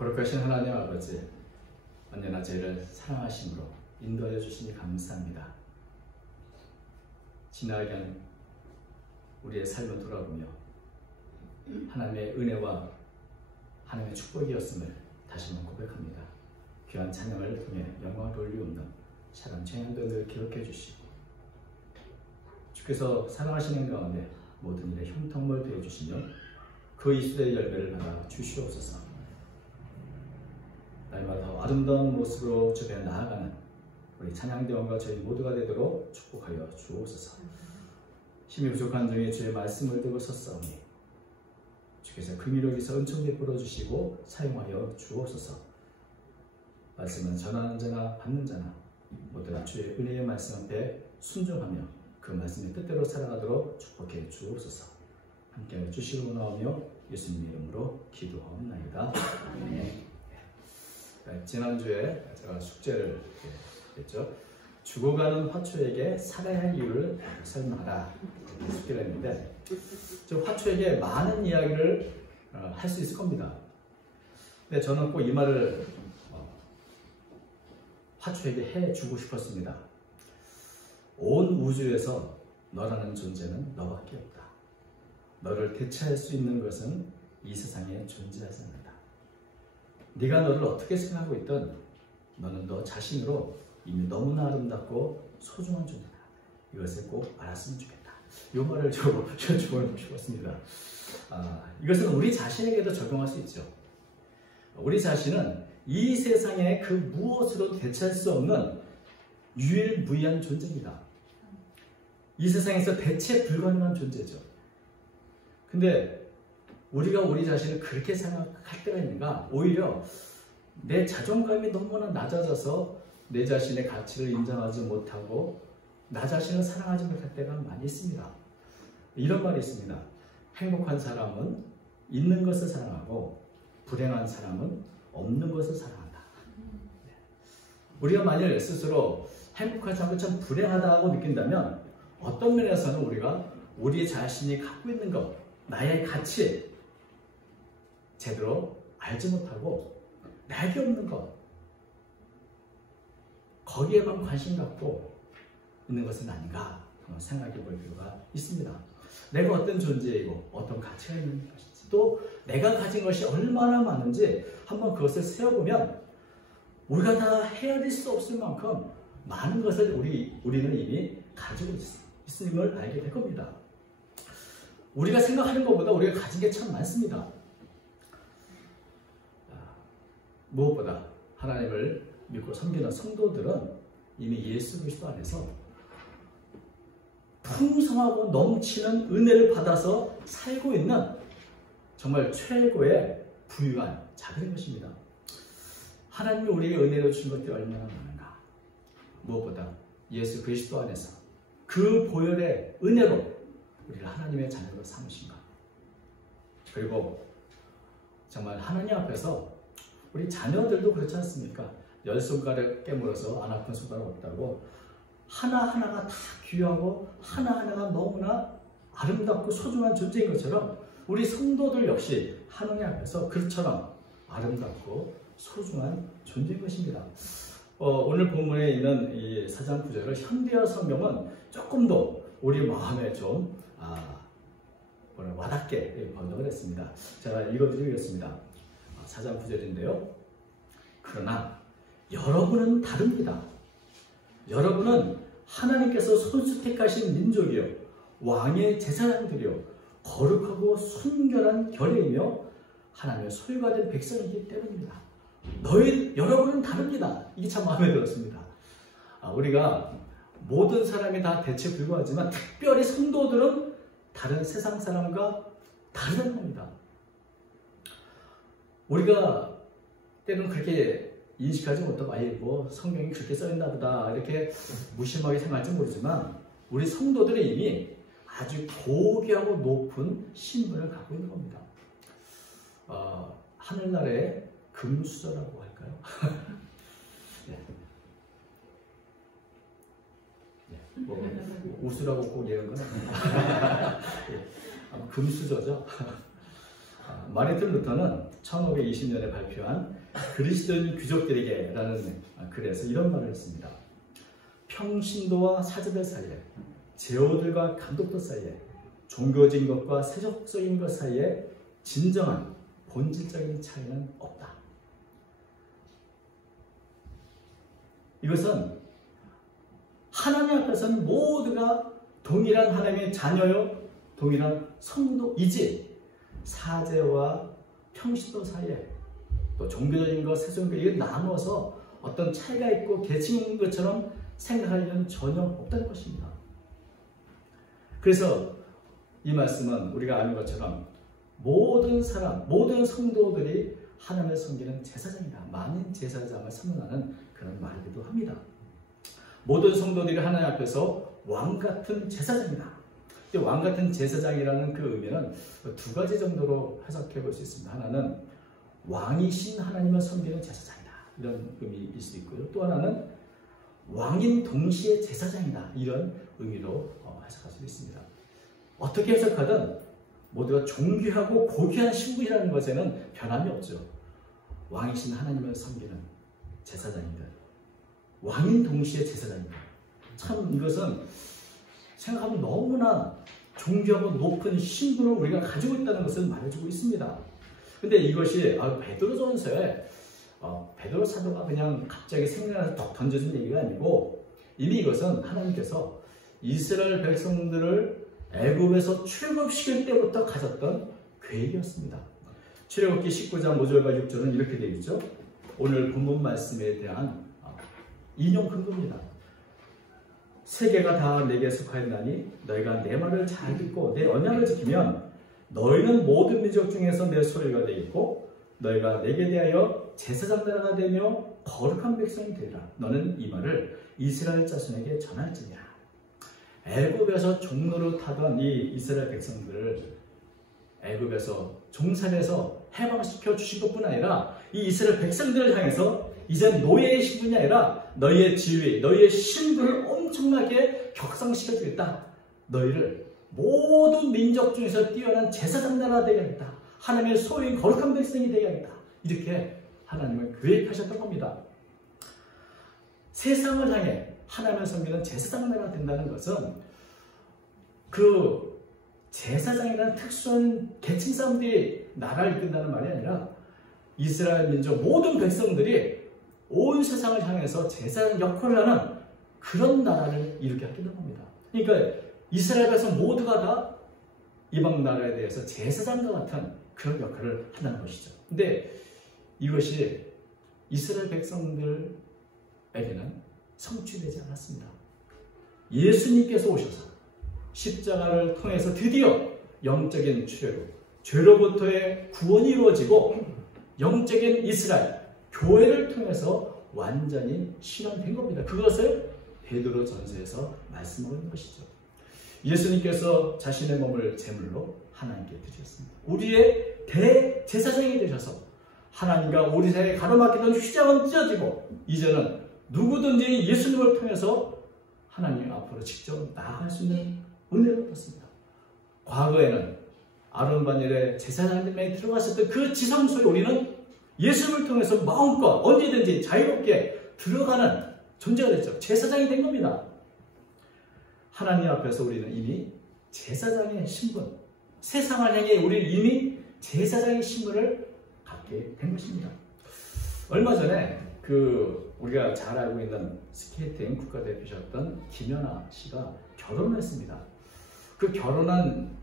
거룩하신 하나님 아버지, 언제나 저희를 사랑하심으로 인도하여 주시니 감사합니다. 지나간 우리의 삶을 돌아보며 하나님의 은혜와 하나님의 축복이었음을 다시 한번 고백합니다. 귀한 찬양을 통해 영광을 돌리옵는 사람 찬양도 늘 기억해 주시고, 주께서 사랑하시는 가운데 모든 일에 형통을 되어 주시며 그 이스라엘 열매를 받아 주시옵소서. 날마다 아름다운 모습으로 주변에 나아가는 우리 찬양대원과 저희 모두가 되도록 축복하여 주옵소서. 힘이 부족한 중에 주의 말씀을 듣고 섰사오니 주께서 금이로기서 은총 베풀어 주시고 사용하여 주옵소서. 말씀은 전하는 자나 받는 자나 모두가 주의 은혜의 말씀 앞에 순종하며 그 말씀의 뜻대로 살아가도록 축복해 주옵소서. 함께하여 주시고 나오며 예수님 이름으로 기도하옵나이다. 아멘. 지난주에 제가 숙제를 했죠. 죽어가는 화초에게 살아야 할 이유를 설명하라 숙제를 했는데, 저 화초에게 많은 이야기를 할 수 있을 겁니다. 근데 저는 꼭 이 말을 화초에게 해주고 싶었습니다. 온 우주에서 너라는 존재는 너밖에 없다. 너를 대체할 수 있는 것은 이 세상에 존재하지 않는다. 네가 너를 어떻게 생각하고 있든 너는 너 자신으로 이미 너무나 아름답고 소중한 존재다. 이것을 꼭 알았으면 좋겠다. 이 말을 주고 싶었습니다. 이것은 우리 자신에게도 적용할 수 있죠. 우리 자신은 이 세상의 그 무엇으로도 대체할 수 없는 유일무이한 존재입니다. 이 세상에서 대체 불가능한 존재죠. 근데 우리가 우리 자신을 그렇게 생각할 때가 있는가? 오히려 내 자존감이 너무나 낮아져서 내 자신의 가치를 인정하지 못하고 나 자신을 사랑하지 못할 때가 많이 있습니다. 이런 말이 있습니다. 행복한 사람은 있는 것을 사랑하고 불행한 사람은 없는 것을 사랑한다. 우리가 만일 스스로 행복하지 않고 참 불행하다고 느낀다면 어떤 면에서는 우리가 우리 자신이 갖고 있는 것, 나의 가치 제대로 알지 못하고 내게 없는 것, 거기에만 관심 갖고 있는 것은 아닌가 한번 생각해 볼 필요가 있습니다. 내가 어떤 존재이고 어떤 가치가 있는 것인지, 또 내가 가진 것이 얼마나 많은지 한번 그것을 세어보면 우리가 다 헤아릴 수 없을 만큼 많은 것을 우리는 이미 가지고 있음을 알게 될 겁니다. 우리가 생각하는 것보다 우리가 가진 게 참 많습니다. 무엇보다 하나님을 믿고 섬기는 성도들은 이미 예수 그리스도 안에서 풍성하고 넘치는 은혜를 받아서 살고 있는 정말 최고의 부유한 자들인 것입니다. 하나님이 우리에게 은혜를 주신 것들이 얼마나 많은가. 무엇보다 예수 그리스도 안에서 그 보혈의 은혜로 우리를 하나님의 자녀로 삼으신 것. 그리고 정말 하나님 앞에서 우리 자녀들도 그렇지 않습니까? 10손가락 깨물어서 안 아픈 손가락 없다고 하나하나가 다 귀하고 하나하나가 너무나 아름답고 소중한 존재인 것처럼 우리 성도들 역시 하나님 앞에서 그처럼 아름답고 소중한 존재인 것입니다. 오늘 본문에 있는 이 4장 9절을 현대어 성경은 조금 더 우리 마음에 좀 와닿게 번역을 했습니다. 제가 읽어드리겠습니다. 4장 9절인데요. 그러나 여러분은 다릅니다. 여러분은 하나님께서 손수택하신 민족이요 왕의 제사장들이요 거룩하고 순결한 결의이며 하나님의 소유가 된 백성이기 때문입니다. 여러분은 다릅니다. 이게 참 마음에 들었습니다. 우리가 모든 사람이 다 대체 불구하지만 특별히 성도들은 다른 세상 사람과 다르다는 겁니다. 우리가 때로는 그렇게 인식하지 못하고 뭐 성경이 그렇게 써있나 보다 이렇게 무심하게 생각할지 모르지만 우리 성도들은 이미 아주 고귀하고 높은 신분을 갖고 있는 겁니다. 하늘나라의 금수저라고 할까요? 네. 뭐 웃으라고 꼭 이런 건 아닙니다. 금수저죠. 마르틴 루터는 1520년에 발표한 그리스도인 귀족들에게라는 글에서 이런 말을 했습니다. 평신도와 사제들 사이에, 제후들과 감독들 사이에, 종교적인 것과 세속적인 것 사이에 진정한 본질적인 차이는 없다. 이것은 하나님 앞에서는 모두가 동일한 하나님의 자녀요, 동일한 성도이지, 사제와 평신도 사이에 또 종교적인 것, 세속적인 것, 이걸 나눠서 어떤 차이가 있고 계층인 것처럼 생각할 일은 전혀 없다는 것입니다. 그래서 이 말씀은 우리가 아는 것처럼 모든 사람, 모든 성도들이 하나님을 섬기는 제사장이다. 만인 제사장을 선언하는 그런 말이기도 합니다. 모든 성도들이 하나님 앞에서 왕같은 제사장이다. 왕같은 제사장이라는 그 의미는 두 가지 정도로 해석해 볼 수 있습니다. 하나는 왕이신 하나님을 섬기는 제사장이다. 이런 의미일 수 있고요. 또 하나는 왕인 동시에 제사장이다. 이런 의미로 해석할 수 있습니다. 어떻게 해석하든 모두가 존귀하고 고귀한 신분이라는 것에는 변함이 없죠. 왕이신 하나님을 섬기는 제사장이다. 왕인 동시에 제사장이다. 참 이것은 생각하면 너무나 존귀하고 높은 신분을 우리가 가지고 있다는 것을 말해주고 있습니다. 근데 이것이 베드로전서에 베드로 사도가 그냥 갑자기 생각나서 톡 던져준 얘기가 아니고 이미 이것은 하나님께서 이스라엘 백성들을 애굽에서 출애굽시킬 때부터 가졌던 계획이었습니다. 출애굽기 19장 5절과 6절은 이렇게 되어 있죠. 오늘 본문 말씀에 대한 인용 근거입니다. 세계가 다 내게 속하였나니 너희가 내 말을 잘 듣고 내 언약을 지키면 너희는 모든 민족 중에서 내 소유가 되겠고 너희가 내게 대하여 제사장 나라가 되며 거룩한 백성이 되리라. 너는 이 말을 이스라엘 자손에게 전할지니라. 애굽에서 종로로 타던 이 이스라엘 백성들을 애굽에서 종살에서 해방시켜 주신 것뿐 아니라 이 이스라엘 백성들을 향해서 이제 노예의 신분이 아니라 너희의 지위, 너희의 신분을 엄청나게 격상시켜 주겠다. 너희를 모든 민족 중에서 뛰어난 제사장 나라가 되게 하겠다. 하나님의 소유인 거룩한 백성이 되게 하겠다. 이렇게 하나님은 계획하셨던 겁니다. 세상을 향해 하나님을 섬기는 제사장 나라가 된다는 것은 그 제사장이라는 특수한 계층 사람들이 나라를 이끈다는 말이 아니라 이스라엘 민족 모든 백성들이 온 세상을 향해서 제사장 역할을 하는 그런 나라를 이루게 하겠다는 겁니다. 그러니까 이스라엘 백성 모두가 다 이방 나라에 대해서 제사장과 같은 그런 역할을 한다는 것이죠. 근데 이것이 이스라엘 백성들에게는 성취되지 않았습니다. 예수님께서 오셔서 십자가를 통해서 드디어 영적인 출애굽, 죄로부터의 구원이 이루어지고 영적인 이스라엘, 교회를 통해서 완전히 실현된 겁니다. 그것을 베드로 전서에서 말씀하고 있는 것이죠. 예수님께서 자신의 몸을 제물로 하나님께 드렸습니다. 우리의 대제사장이 되셔서 하나님과 우리 사이에 가로막히던 휘장은 찢어지고 이제는 누구든지 예수님을 통해서 하나님 앞으로 직접 나아갈 수 있는 은혜를 얻었습니다. 과거에는 아론 반열에 제사장님에 들어갔었던 그 지성소에 우리는 예수님을 통해서 마음껏 언제든지 자유롭게 들어가는 존재가 됐죠. 제사장이 된 겁니다. 하나님 앞에서 우리는 이미 제사장의 신분, 세상을 향해 우리는 이미 제사장의 신분을 갖게 된 것입니다. 얼마 전에 우리가 잘 알고 있는 스케이팅 국가대표셨던 김연아 씨가 결혼을 했습니다. 그 결혼한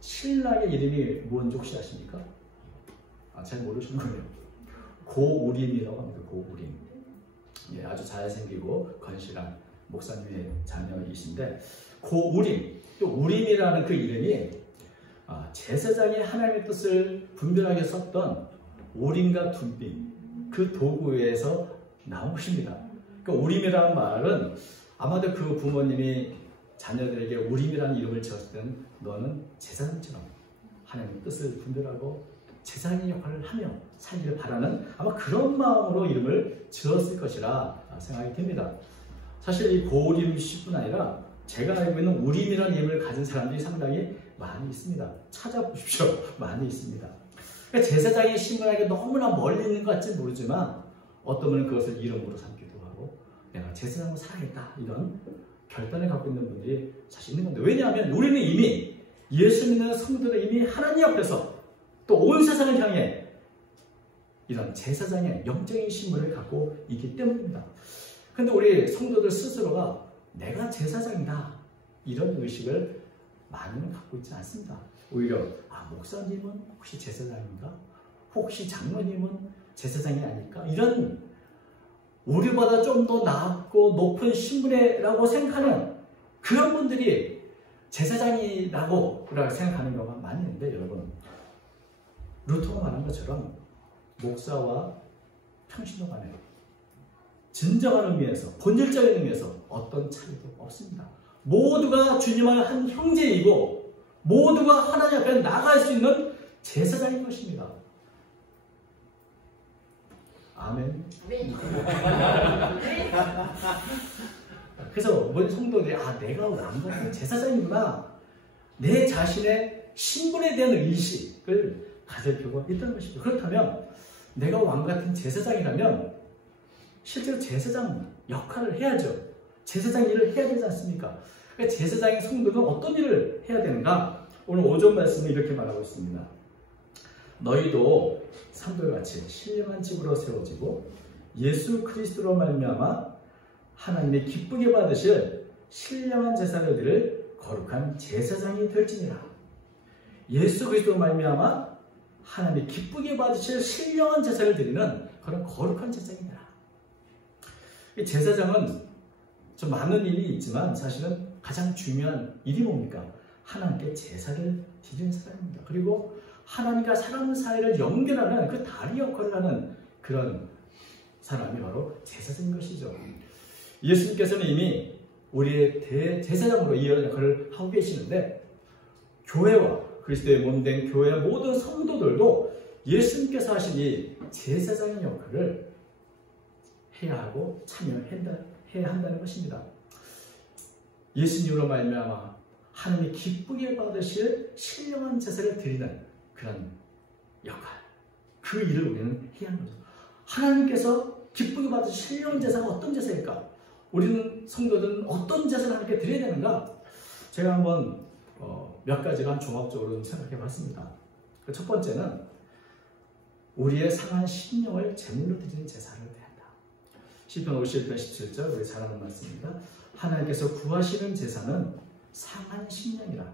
신랑의 이름이 뭔지 혹시 아십니까? 잘 모르시는군요. 고우림이라고 합니다. 고우림. 예, 아주 잘생기고 건실한 목사님의 자녀이신데 고우림, 또 우림이라는 그 이름이 제사장이 하나님의 뜻을 분별하게 썼던 우림과 둠빔, 그 도구에서 나온 것입니다. 그러니까 우림이라는 말은 아마도 그 부모님이 자녀들에게 우림이라는 이름을 지었을 때는 너는 제사장처럼 하나님의 뜻을 분별하고 제사장의 역할을 하며 살기를 바라는 아마 그런 마음으로 이름을 지었을 것이라 생각이 듭니다. 사실 이 고우림 씨뿐 아니라 제가 알고 있는 우림이라는 이름을 가진 사람들이 상당히 많이 있습니다. 찾아보십시오. 많이 있습니다. 그러니까 제사장이 신분에게 너무나 멀리 있는 것 같지 모르지만 어떤 분은 그것을 이름으로 삼기도 하고 내가 제사장으로 살아야겠다 이런 결단을 갖고 있는 분들이 사실 있는 건데, 왜냐하면 우리는 이미 예수 믿는 성도들은 이미 하나님 앞에서 또 온 세상을 향해 이런 제사장의 영적인 신분을 갖고 있기 때문입니다. 그런데 우리 성도들 스스로가 내가 제사장이다 이런 의식을 많이는 갖고 있지 않습니다. 오히려 목사님은 혹시 제사장인가? 혹시 장로님은 제사장이 아닐까? 이런 우리보다 좀 더 낫고 높은 신분이라고 생각하는 그런 분들이 제사장이라고 생각하는 경우가 많이 있는데, 여러분 루터가 말한 것처럼 목사와 평신도 간에 진정한 의미에서 본질적인 의미에서 어떤 차이도 없습니다. 모두가 주님을 한 형제이고 모두가 하나님 앞에 나갈 수 있는 제사장인 것입니다. 아멘. 그래서 모든 성도들이 내가 왕같은 제사장이구나, 내 자신의 신분에 대한 의식을 가질 필요가 있다는 것이죠. 그렇다면 내가 왕같은 제사장이라면 실제로 제사장 역할을 해야죠. 제사장 일을 해야 되지 않습니까? 그러니까 제사장의 성도는 어떤 일을 해야 되는가? 오늘 5절 말씀은 이렇게 말하고 있습니다. 너희도 산돌같이 신령한 집으로 세워지고 예수 그리스도로 말미암아 하나님의 기쁘게 받으실 신령한 제사를 드릴 거룩한 제사장이 될지니라. 예수 그리스도로 말미암아 하나님의 기쁘게 받으실 신령한 제사를 드리는 그런 거룩한 제사장이라. 제사장은 좀 많은 일이 있지만 사실은 가장 중요한 일이 뭡니까? 하나님께 제사를 드리는 사람입니다. 그리고 하나님과 사람 사이를 연결하는 그 다리 역할을 하는 그런 사람이 바로 제사장인 것이죠. 예수님께서는 이미 우리의 대제사장으로 이런 역할을 하고 계시는데, 교회와 그리스도의 몸된 교회의 모든 성도들도 예수님께서 하신 이 제사장의 역할을 해야 하고 참여해야 한다는 것입니다. 예수님으로 말미암아 하나님이 기쁘게 받으실 신령한 제사를 드리는 그런 역할, 그 일을 우리는 해야 하는 거죠. 하나님께서 기쁘게 받으실 신령한 제사가 어떤 제사일까? 우리는 성도들은 어떤 제사를 하나님께 드려야 되는가? 제가 한번 몇 가지만 종합적으로 생각해 봤습니다. 첫 번째는 우리의 상한 심령을 제물로 드리는 제사를 드려야 한다. 시편 51편 17절 우리 잘 아는 말씀입니다. 하나님께서 구하시는 제사는 상한 심령이라.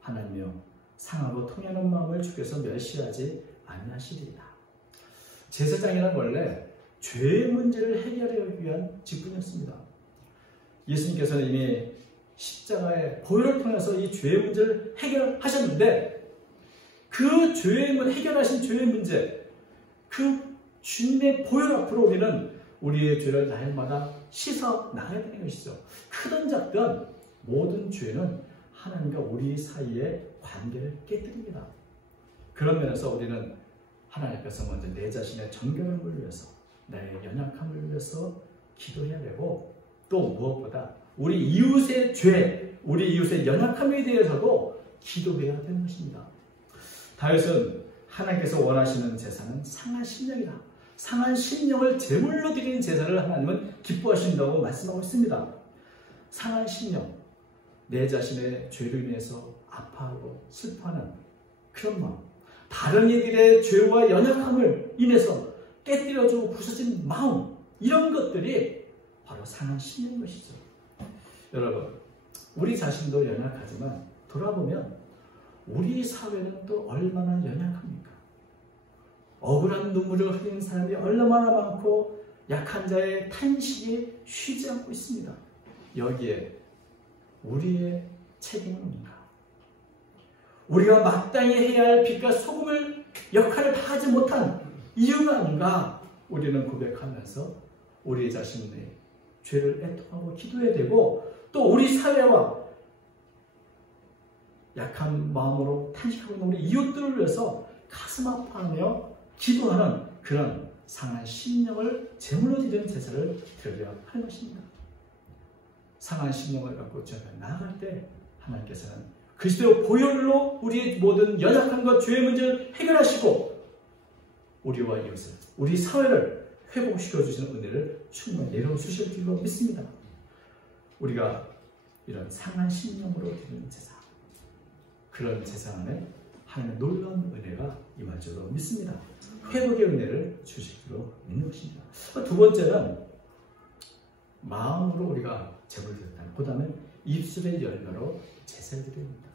하나님이여 상하고 통하는 마음을 주께서 멸시하지 아니하시리이다. 제사장이란 원래 죄의 문제를 해결하기 위한 직분이었습니다. 예수님께서는 이미 십자가의 보혈을 통해서 이 죄의 문제를 해결하셨는데, 그 해결하신 죄의 문제, 그 주님의 보혈 앞으로 우리는 우리의 죄를 날마다 씻어 나가야 되는 것이죠. 크든 작든 모든 죄는 하나님과 우리 사이의 관계를 깨뜨립니다. 그런 면에서 우리는 하나님 앞에서 먼저 내 자신의 정결함을 위해서, 나의 연약함을 위해서 기도해야 되고, 또 무엇보다 우리 이웃의 죄, 우리 이웃의 연약함에 대해서도 기도해야 되는 것입니다. 다윗은 하나님께서 원하시는 제사는 상한 심령이다. 상한 심령을 제물로 드리는 제사를 하나님은 기뻐하신다고 말씀하고 있습니다. 상한 심령, 내 자신의 죄로 인해서 아파하고 슬퍼하는 그런 마음, 다른 이들의 죄와 연약함을 인해서 깨뜨려주고 부서진 마음, 이런 것들이 바로 상한 심령인 것이죠. 여러분, 우리 자신도 연약하지만 돌아보면 우리 사회는 또 얼마나 연약합니까? 억울한 눈물을 흘리는 사람이 얼마나 많고 약한 자의 탄식이 쉬지 않고 있습니다. 여기에 우리의 책임은 뭔가? 우리가 마땅히 해야 할 빛과 소금을 역할을 다하지 못한 이유가 뭔가? 우리는 고백하면서 우리 자신의 죄를 애통하고 기도해야 되고, 또 우리 사회와 약한 마음으로 탄식하고 있는 우리 이웃들을 위해서 가슴 아파하며 기도하는 그런 상한 심령을 제물로 드리는 제사를 드려야 하는 것입니다. 상한 심령을 갖고 저희가 나아갈 때 하나님께서는 그리스도의 보혈로 우리의 모든 연약함과 죄의 문제를 해결하시고, 우리와 이웃을, 우리 사회를 회복시켜 주시는 은혜를 충분히 내려주실 줄로 믿습니다. 우리가 이런 상한 심령으로 드리는 제사, 그런 제사 안에 하나님의 놀라운 은혜가 임할 줄로 믿습니다. 회복의 은혜를 주실 줄로 믿는 것입니다. 두 번째는 마음으로 우리가 제물을 드렸다. 그 다음에 입술의 열매로 제사를 드립니다.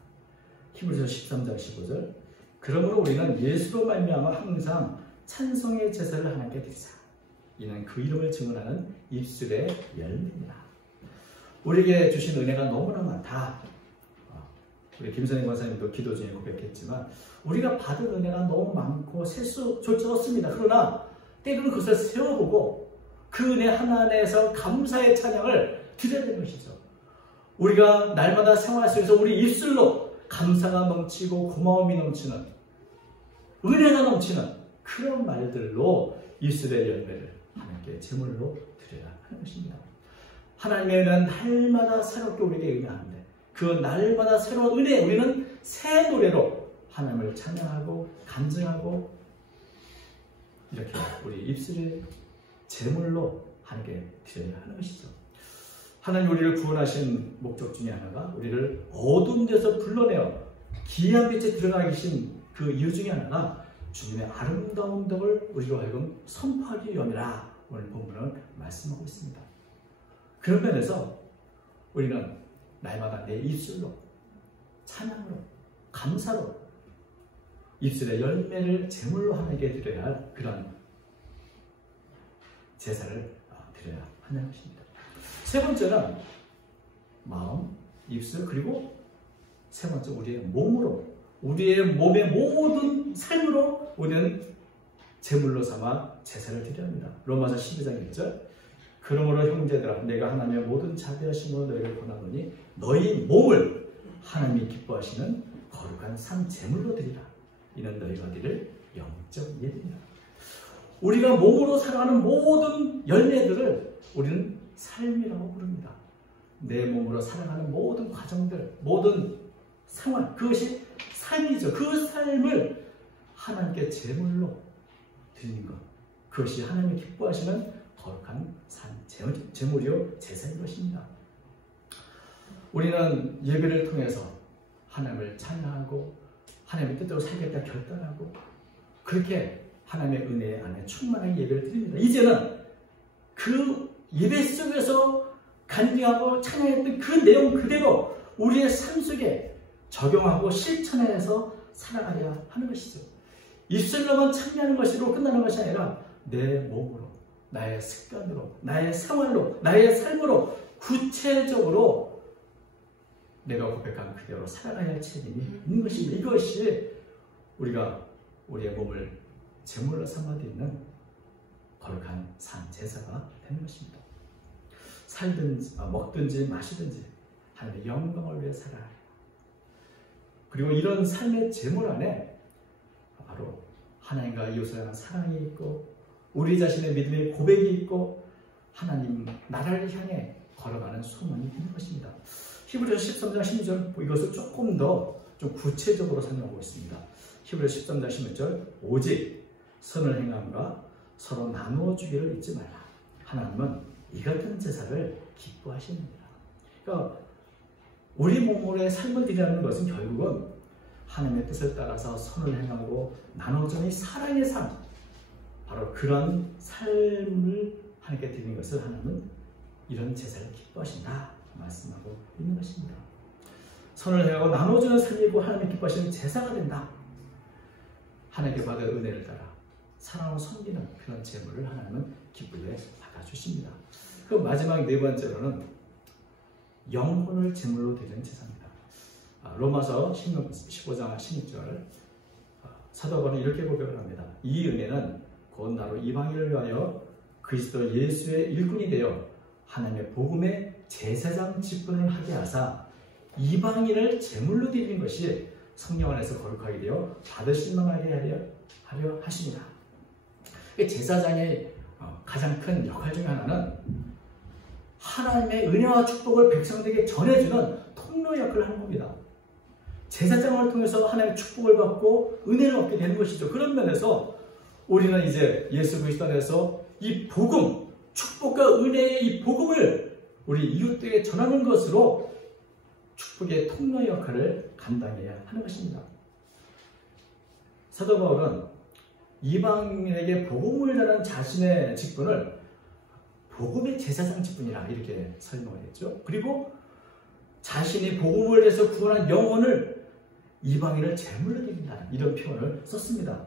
히브리서 13장 15절. 그러므로 우리는 예수로 말미암아 항상 찬송의 제사를 하나님께 드리자. 이는 그 이름을 증언하는 입술의 열매입니다. 우리에게 주신 은혜가 너무나 많다. 우리 김선희 권사님도 기도 중에 고백했지만 우리가 받은 은혜가 너무 많고 셀 수 조차 없습니다. 그러나 때로는 그것을 세워보고 그 은혜 하나하나에서 감사의 찬양을 드려야 되는 것이죠. 우리가 날마다 생활 속에서 우리 입술로 감사가 넘치고 고마움이 넘치는, 은혜가 넘치는 그런 말들로 입술의 열매를 하나님께 제물로 드려야 하는 것입니다. 하나님의 은혜는 날마다 새롭게 우리에게 은혜하는데 그 날마다 새로운 은혜, 우리는 새 노래로 하나님을 찬양하고 간증하고 이렇게 우리 입술의 제물로 하나님께 드려야 하는 것이죠. 하나님 우리를 구원하신 목적 중에 하나가 우리를 어두운 데서 불러내어 기이한 빛에 들어가 계신 그 이유 중에 하나가 주님의 아름다운 덕을 우리로 하여금 선포하기 위함이라 오늘 본문은 말씀하고 있습니다. 그런 면에서 우리는 날마다 내 입술로 찬양으로 감사로 입술의 열매를 제물로 하나님께 드려야 할 그런 제사를 드려야 하는 것입니다. 세 번째는 마음, 입술, 그리고 세 번째 우리의 몸으로, 우리의 몸의 모든 삶으로 우리는 제물로 삼아 제사를 드려야 합니다. 로마서 12장 1절. 그러므로 형제들아 내가 하나님의 모든 자비하심으로 너희를 권하노니 너희 몸을 하나님이 기뻐하시는 거룩한 산 제물로 드리라. 이는 너희가 드릴 영적 예배니라. 우리가 몸으로 살아가는 모든 열매들을 우리는 삶이라고 부릅니다. 내 몸으로 살아가는 모든 과정들, 모든 상황, 그것이 삶이죠. 그 삶을 하나님께 제물로 드리는 것, 그것이 하나님이 기뻐하시는 거룩한 산 제물이요 제사인 것입니다. 우리는 예배를 통해서 하나님을 찬양하고 하나님의 뜻대로 살겠다 결단하고 그렇게 하나님의 은혜 안에 충만하게 예배를 드립니다. 이제는 그 예배 속에서 간증하고 찬양했던 그 내용 그대로 우리의 삶 속에 적용하고 실천해서 살아가야 하는 것이죠. 입술로만 찬양하는 것으로 끝나는 것이 아니라 내 몸으로, 나의 습관으로, 나의 생활로, 나의 삶으로 구체적으로 내가 고백한 그대로 살아가야 할 책임이 있는 것입니다. 이것이 우리가 우리의 몸을 제물로 삼아 드리는 거룩한 산 제사가 되는 것입니다. 살든지 먹든지 마시든지 하나님의 영광을 위해 살아야 해요. 그리고 이런 삶의 제물 안에 바로 하나님과 이웃을 향한 사랑이 있고 우리 자신의 믿음의 고백이 있고 하나님 나라를 향해 걸어가는 소망이 있는 것입니다. 히브리서 13장 16절 이것을 조금 더 좀 구체적으로 설명하고 있습니다. 히브리서 13장 16절 오직 선을 행함과 서로 나누어 주기를 잊지 말라. 하나님은 이 같은 제사를 기뻐하십니다. 그러니까 우리 몸으로의 삶을 드리는 것은 결국은 하나님의 뜻을 따라서 선을 행하고 나눠주는 사랑의 삶, 바로 그런 삶을 하나님께 드리는 것을 하나님은 이런 제사를 기뻐하신다 말씀하고 있는 것입니다. 선을 행하고 나눠주는 삶이고 하나님의 기뻐하시는 제사가 된다. 하나님께 받은 은혜를 따라 사랑으로 섬기는 그런 제물을 하나님은 기쁘게 받아주십니다. 그 마지막 네 번째로는 영혼을 제물로 드리는 제사입니다. 로마서 15장 16절 사도 바울은 이렇게 고백을 합니다. 이 은혜는 곧 나로 이방인을 위하여 그리스도 예수의 일꾼이 되어 하나님의 복음의 제사장 직분을 하게 하사 이방인을 제물로 드리는 것이 성령 안에서 거룩하게 되어 받으실 만하게 하려 하십니다. 제사장의 가장 큰 역할 중 하나는 하나님의 은혜와 축복을 백성들에게 전해주는 통로 역할을 하는 겁니다. 제사장을 통해서 하나님의 축복을 받고 은혜를 얻게 되는 것이죠. 그런 면에서 우리는 이제 예수 그리스도 안에서 이 복음, 축복과 은혜의 이 복음을 우리 이웃들에게 전하는 것으로 축복의 통로 역할을 감당해야 하는 것입니다. 사도 바울은 이방인에게 복음을 전하는 자신의 직분을 복음의 제사장 직분이라 이렇게 설명을 했죠. 그리고 자신이 복음을 해서 구원한 영혼을 이방인을 제물로 드린다는 이런 표현을 썼습니다.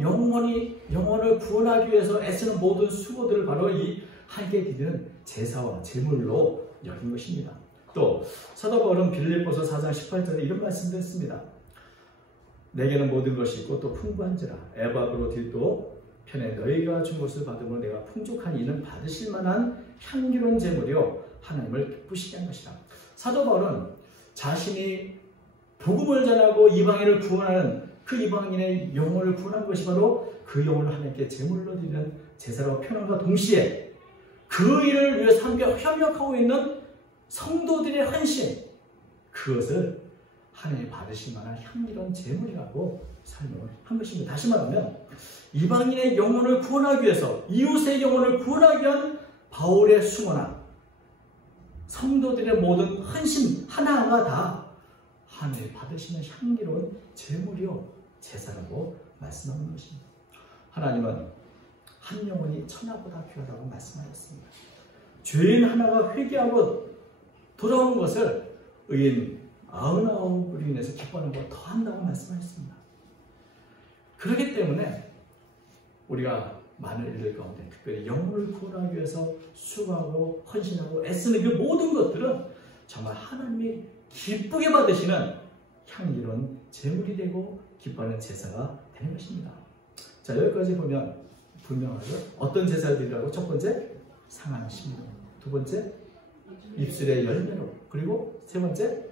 영혼을 구원하기 위해서 애쓰는 모든 수고들을 바로 이 하나님께 드리는 제사와 제물로 여긴 것입니다. 또 사도 바울은 빌립보서 4장 18절에 이런 말씀도 했습니다. 내게는 모든 것이 있고 또 풍부한지라 에바브로디도 편에 너희가 준 것을 받으면 내가 풍족한 이는 받으실 만한 향기로운 제물이요 하나님을 기쁘시게 한 것이다. 사도 바울은 자신이 복음을 전하고 이방인을 구원하는 그 이방인의 영혼을 구원한 것이 바로 그 영혼을 하나님께 제물로 드리는 제사라고 표현함과 동시에 그 일을 위해서 함께 협력하고 있는 성도들의 헌신, 그것을 하나님이 받으실 만한 향기로운 제물이라고 설명을 한 것입니다. 다시 말하면 이방인의 영혼을 구원하기 위해서, 이웃의 영혼을 구원하기 위한 바울의 수고나 성도들의 모든 헌신 하나하나 다 하나님이 받으시는 향기로운 제물이요 제사라고 말씀하는 것입니다. 하나님은 한 영혼이 천하보다 귀하다고 말씀하셨습니다. 죄인 하나가 회개하고 돌아오는 것을 의인 99으로 인해서 기뻐하는 것 더 한다고 말씀하셨습니다. 그렇기 때문에 우리가 많은 일들 가운데 특별히 영혼을 구원하기 위해서 수고하고 헌신하고 애쓰는 그 모든 것들은 정말 하나님이 기쁘게 받으시는 향기로운 제물이 되고 기뻐하는 제사가 되는 것입니다. 자, 여기까지 보면 분명하죠. 어떤 제사를 드리라고? 첫 번째, 상한 심령. 두 번째, 입술의 열매로. 그리고 세 번째,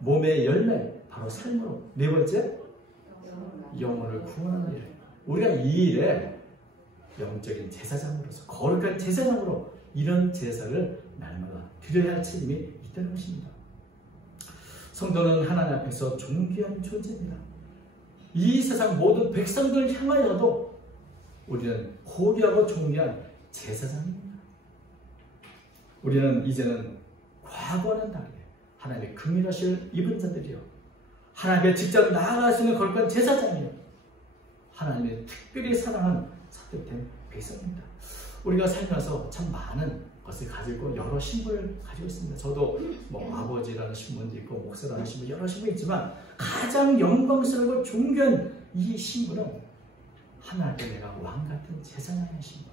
몸의 열매, 바로 삶으로. 네 번째, 영혼을 구원하는 일. 우리가 이 일에 영적인 제사장으로서, 거룩한 제사장으로 이런 제사를 날마다 드려야 할 책임이 있다는 것입니다. 성도는 하나님 앞에서 존귀한 존재입니다. 이 세상 모든 백성들을 향하여도 우리는 고귀하고 존귀한 제사장입니다. 우리는 이제는 과거와는 다르게 하나님의 긍휼하실 입은 자들이요, 하나님의 직접 나아갈 수 있는 거룩한 제사장이요, 하나님의 특별히 사랑한 선택된 백성입니다. 우리가 살면서 참 많은 것을 가지고 여러 신분을 가지고 있습니다. 저도 아버지라는 신분도 있고 목사라는 신분, 여러 신분이 있지만 가장 영광스럽고 존귀한 이 신분은 하나님께 내가 왕같은 제사장의 신분,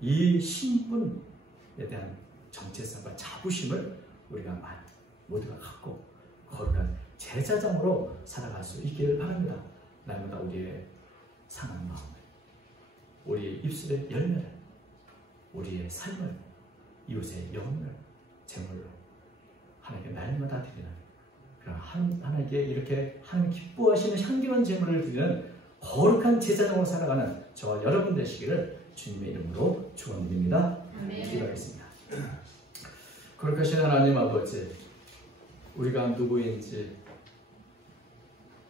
이 신분에 대한 정체성과 자부심을 우리가 모두가 갖고 거룩한 제사장으로 살아갈 수 있기를 바랍니다. 날마다 우리의 상한 마음을, 우리의 입술의 열매를, 우리의 삶을, 이웃의 영혼을 제물로 하나님께 날마다 드리는, 그런 하나님께 이렇게 하나님 기뻐하시는 향기로운 제물을 드리는 거룩한 제사장으로 살아가는 저와 여러분 되시기를 주님의 이름으로 축원드립니다. 기도하겠습니다. 거룩하신 하나님 아버지, 우리가 누구인지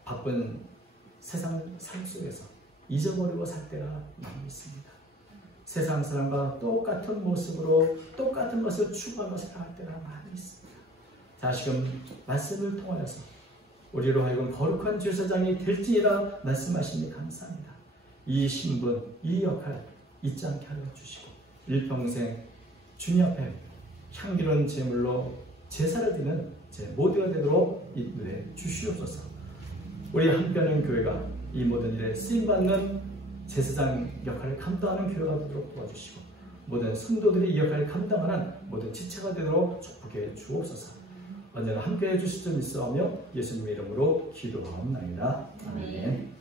바쁜 세상 삶 속에서 잊어버리고 살 때가 많이 있습니다. 세상 사람과 똑같은 모습으로 똑같은 것을 추구하며 살아갈 때가 많이 있습니다. 다시금 말씀을 통하여서 우리로 하여금 거룩한 제사장이 될지니라 말씀하시니 감사합니다. 이 신분, 이 역할 잊지 않게 하여 주시고 일평생 주님 앞에 향기로운 제물로 제사를 드리는 제 모두가 되도록 인도해 주시옵소서. 우리 함께하는 교회가 이 모든 일에 쓰임받는 제사장 역할을 감당하는 교회가 되도록 도와주시고 모든 성도들이 이 역할을 감당하는 모든 지체가 되도록 축복해 주옵소서. 언제나 함께해 주실 줄 믿사오며 예수님의 이름으로 기도하옵나이다. 아멘.